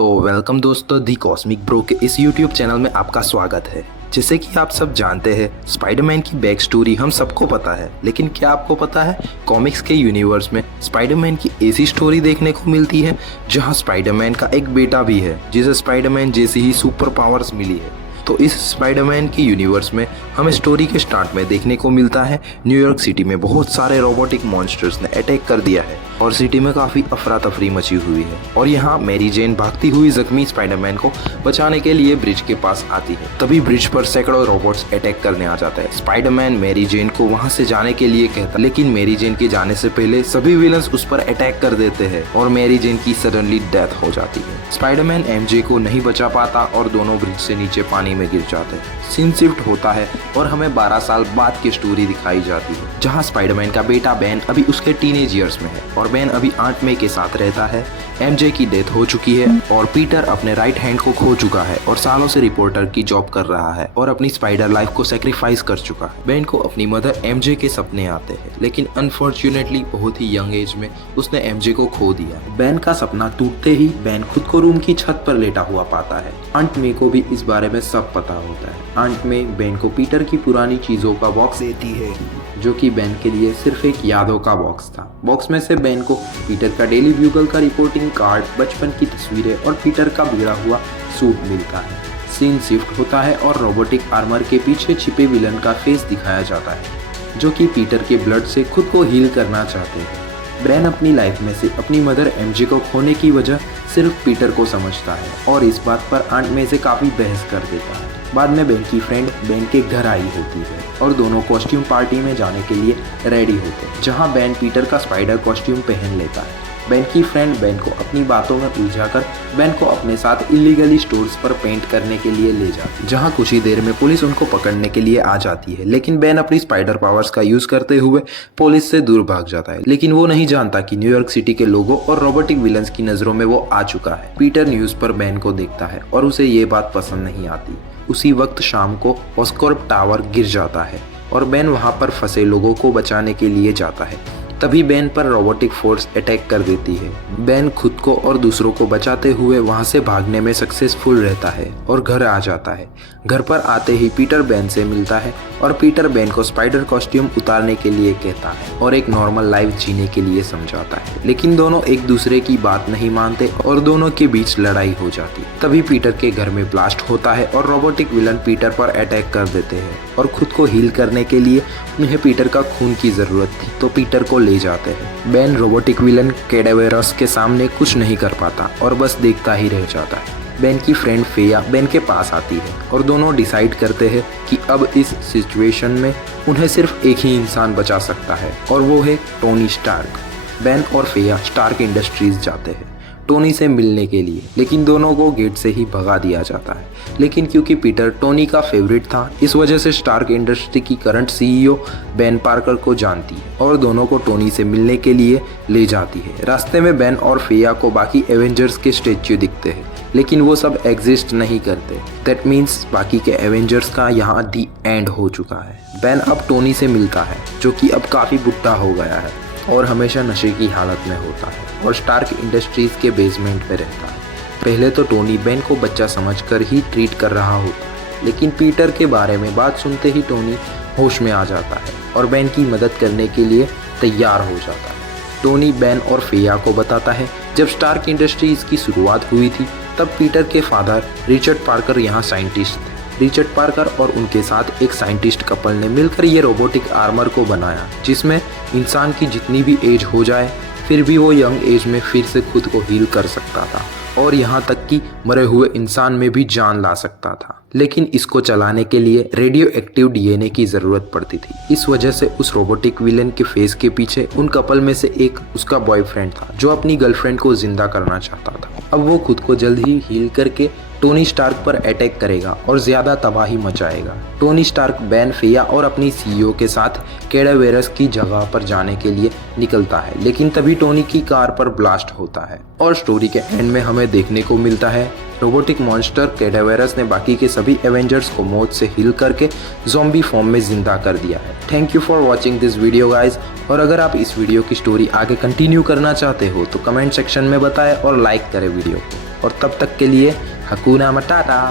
तो वेलकम दोस्तों, दी cosmic bro के इस यूट्यूब चैनल में आपका स्वागत है। जैसे कि आप सब जानते हैं, स्पाइडरमैन की बैक स्टोरी हम सबको पता है, लेकिन क्या आपको पता है कॉमिक्स के यूनिवर्स में स्पाइडरमैन की ऐसी स्टोरी देखने को मिलती है जहां स्पाइडरमैन का एक बेटा भी है जिसे स्पाइडरमैन जैसी ही सुपर पावर्स मिली है। तो इस स्पाइडरमैन की यूनिवर्स में हमें स्टोरी के स्टार्ट में देखने को मिलता है न्यूयॉर्क सिटी में बहुत सारे रोबोटिक मॉन्स्टर्स ने अटैक कर दिया है और सिटी में काफी अफरा तफरी मची हुई है। और यहाँ मैरी जेन भागती हुई जख्मी स्पाइडरमैन को बचाने के लिए ब्रिज के पास आती है। तभी ब्रिज पर सैकड़ों रोबोट्स अटैक करने आ जाते हैं। स्पाइडरमैन मैरी जेन को वहाँ से जाने के लिए कहता है, लेकिन मैरी जेन के जाने से पहले सभी विलन्स उस पर अटैक कर देते हैं और मैरी जेन की सडनली डेथ हो जाती है। स्पाइडरमैन एमजे को नहीं बचा पाता और दोनों ब्रिज से नीचे पानी में गिर जाते हैं। सीन शिफ्ट होता है और हमें 12 साल बाद की स्टोरी दिखाई जाती है, जहां स्पाइडरमैन का बेटा बेन अभी उसके टीनेज ईयर्स में है और बेन अभी आंट मे के साथ रहता है। एमजे की डेथ हो चुकी है और पीटर अपने राइट हैंड को खो चुका है और सालों से रिपोर्टर की जॉब कर रहा है और अपनी स्पाइडर लाइफ को सेक्रीफाइस कर चुका है। बेन को अपनी मदर एमजे के सपने आते हैं, लेकिन अनफॉर्चुनेटली बहुत ही यंग एज में उसने एमजे को खो दिया। बेन का सपना टूटते ही बेन खुद को रूम की छत पर लेटा हुआ पाता है। आंट मे को भी इस बारे में सब पता होता है। आंट मे बेन को पीटर की पुरानी चीजों का बॉक्स देती है, जो कि बेन के लिए सिर्फ एक यादों का बॉक्स था। बॉक्स में से बेन को पीटर का डेली ब्यूगल का रिपोर्टिंग कार्ड, बचपन की तस्वीरें और पीटर का बिगड़ा हुआ सूट मिलता है। सीन शिफ्ट होता है और रोबोटिक आर्मर के पीछे छिपे विलन का फेस दिखाया जाता है, जो कि पीटर के ब्लड से खुद को हील करना चाहते हैं। बेन अपनी लाइफ में से अपनी मदर एमजे को खोने की वजह सिर्फ पीटर को समझता है और इस बात पर आंट मे से काफी बहस कर देता है। बाद में बेन की फ्रेंड बेन के घर आई होती है और दोनों कॉस्ट्यूम पार्टी में जाने के लिए रेडी होते हैं, जहां बेन पीटर का स्पाइडर कॉस्ट्यूम पहन लेता है। बेन की फ्रेंड बेन को अपनी बातों में उलझाकर बेन को अपने साथ इलीगली स्टोर्स पर पेंट करने के लिए ले जाती है, जहां कुछ ही देर में पुलिस उनको पकड़ने के लिए आ जाती है। लेकिन बेन अपनी स्पाइडर पावर्स का यूज करते हुए पुलिस से दूर भाग जाता है, लेकिन वो नहीं जानता कि न्यूयॉर्क सिटी के लोगों और रोबोटिक विलन्स की नजरों में वो आ चुका है। पीटर न्यूज पर बेन को देखता है और उसे ये बात पसंद नहीं आती। उसी वक्त शाम को ऑस्कॉर्प टावर गिर जाता है और बेन वहां पर फंसे लोगों को बचाने के लिए जाता है। तभी बेन पर रोबोटिक फोर्स अटैक कर देती है। बेन खुद को और दूसरों को बचाते हुए वहां से भागने में सक्सेसफुल रहता है और घर आ जाता है। घर पर आते ही पीटर बेन से मिलता है और पीटर बेन को स्पाइडर कॉस्ट्यूम उतारने के लिए कहता है और एक नॉर्मल लाइफ जीने के लिए समझाता है, लेकिन दोनों एक दूसरे की बात नहीं मानते और दोनों के बीच लड़ाई हो जाती है। तभी पीटर के घर में ब्लास्ट होता है और रोबोटिक विलन पीटर पर अटैक कर देते हैं और खुद को हील करने के लिए उन्हें पीटर का खून की जरूरत थी, तो पीटर को ले जाते हैं। बेन रोबोटिक विलन कैडावेरस के सामने कुछ नहीं कर पाता और बस देखता ही रह जाता है। बेन की फ्रेंड फेया बेन के पास आती है और दोनों डिसाइड करते हैं कि अब इस सिचुएशन में उन्हें सिर्फ एक ही इंसान बचा सकता है और वो है टोनी स्टार्क। बेन और फेया स्टार्क इंडस्ट्रीज जाते हैं टोनी से मिलने के लिए, लेकिन दोनों को गेट से ही भगा दिया जाता है। लेकिन क्योंकि पीटर टोनी का फेवरेट था, इस वजह से स्टार्क इंडस्ट्री की करंट सीईओ बेन पार्कर को जानती है और दोनों को टोनी से मिलने के लिए ले जाती है। रास्ते में बेन और फेया को बाकी एवेंजर्स के स्टेच्यू दिखते हैं, लेकिन वो सब एग्जिस्ट नहीं करते। दैट मीन्स बाकी के एवेंजर्स का यहाँ दी एंड हो चुका है। बेन अब टोनी से मिलता है, जो कि अब काफ़ी बुढ़ा हो गया है और हमेशा नशे की हालत में होता है और स्टार्क इंडस्ट्रीज के बेसमेंट में रहता है। पहले तो टोनी बेन को बच्चा समझकर ही ट्रीट कर रहा होता है, लेकिन पीटर के बारे में बात सुनते ही टोनी होश में आ जाता है और बेन की मदद करने के लिए तैयार हो जाता है। टोनी बेन और फेया को बताता है जब स्टार्क इंडस्ट्रीज की शुरुआत हुई थी तब पीटर के फादर रिचर्ड पार्कर यहाँ साइंटिस्ट थे। रिचर्ड पार्कर और उनके साथ एक साइंटिस्ट कपल ने मिलकर ये रोबोटिक आर्मर को बनाया, जिसमें इंसान की जितनी भी एज हो जाए फिर भी वो यंग एज में फिर से खुद को हील कर सकता था और यहाँ तक कि मरे हुए इंसान में भी जान ला सकता था। लेकिन इसको चलाने के लिए रेडियो एक्टिव डीएनए की जरूरत पड़ती थी। इस वजह से उस रोबोटिक विलेन के फेस के पीछे उन कपल में से एक उसका बॉयफ्रेंड था, जो अपनी गर्लफ्रेंड को जिंदा करना चाहता था। अब वो खुद को जल्द ही हील करके टोनी स्टार्क पर अटैक करेगा और ज्यादा तबाही मचाएगा। टोनी स्टार्क बेन, फेया और अपनी सीईओ के साथ कैडावेरस की जगह पर जाने के लिए निकलता है, लेकिन तभी टोनी की कार पर ब्लास्ट होता है और स्टोरी के एंड में हमें देखने को मिलता है रोबोटिक मॉन्स्टर कैडावेरस ने बाकी के सभी एवेंजर्स को मौत से हील करके ज़ॉम्बी फॉर्म में जिंदा कर दिया है। Thank you for watching this video guys. और अगर आप इस वीडियो की स्टोरी आगे कंटिन्यू करना चाहते हो तो कमेंट सेक्शन में बताएं और लाइक करें वीडियो को। और तब तक के लिए हकूना मटाटा।